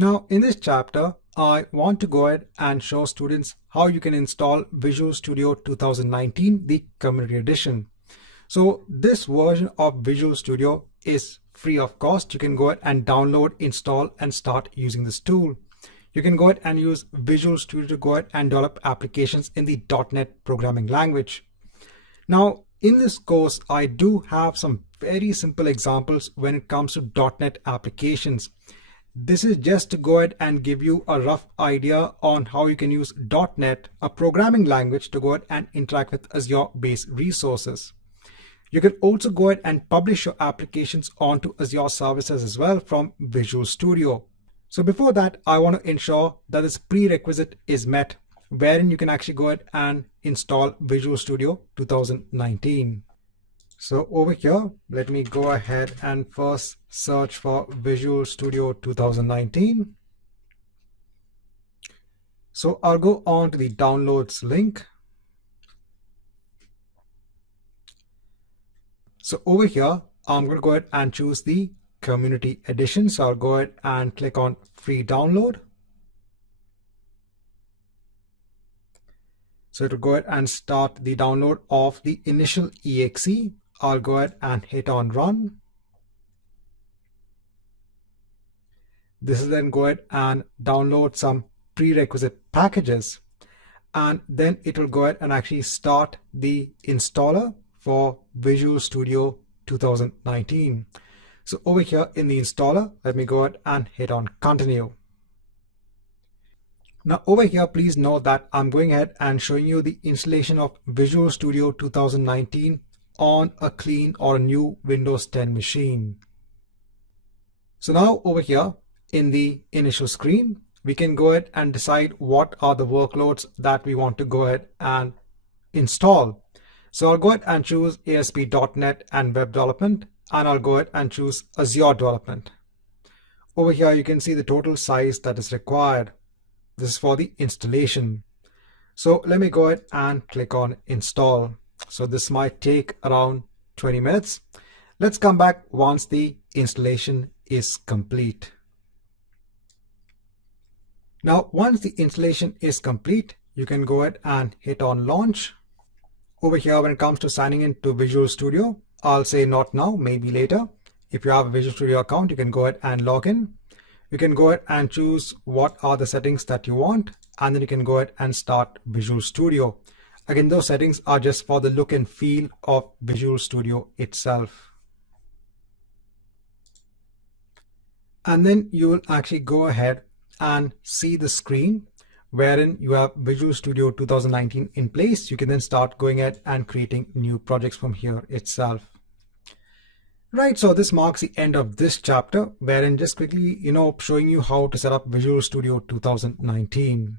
Now in this chapter, I want to go ahead and show students how you can install Visual Studio 2019, the Community Edition. So this version of Visual Studio is free of cost. You can go ahead and download, install, and start using this tool. You can go ahead and use Visual Studio to go ahead and develop applications in the .NET programming language. Now, in this course, I do have some very simple examples when it comes to .NET applications. This is just to go ahead and give you a rough idea on how you can use .NET, a programming language, to go ahead and interact with Azure-based resources. You can also go ahead and publish your applications onto Azure services as well from Visual Studio. So before that, I want to ensure that this prerequisite is met, wherein you can actually go ahead and install Visual Studio 2019. So over here, let me go ahead and first search for Visual Studio 2019. So I'll go on to the downloads link. So over here, I'm going to go ahead and choose the Community Edition. So I'll go ahead and click on free download. So it will go ahead and start the download of the initial exe. I'll go ahead and hit on run. This will then go ahead and download some prerequisite packages, and then it will go ahead and actually start the installer for Visual Studio 2019. So over here in the installer, let me go ahead and hit on continue. Now over here, please note that I'm going ahead and showing you the installation of Visual Studio 2019 on a clean or a new Windows 10 machine. So now over here in the initial screen, we can go ahead and decide what are the workloads that we want to go ahead and install. So I'll go ahead and choose ASP.NET and Web Development, and I'll go ahead and choose Azure Development. Over here, you can see the total size that is required. This is for the installation. So let me go ahead and click on install. So this might take around 20 minutes. Let's come back once the installation is complete. Now, once the installation is complete, you can go ahead and hit on launch. Over here, when it comes to signing in to Visual Studio, I'll say not now, maybe later. If you have a Visual Studio account, you can go ahead and log in. You can go ahead and choose what are the settings that you want, and then you can go ahead and start Visual Studio. Again, those settings are just for the look and feel of Visual Studio itself. And then you will actually go ahead and see the screen wherein you have Visual Studio 2019 in place. You can then start going ahead and creating new projects from here itself. Right, so this marks the end of this chapter, wherein just quickly, showing you how to set up Visual Studio 2019.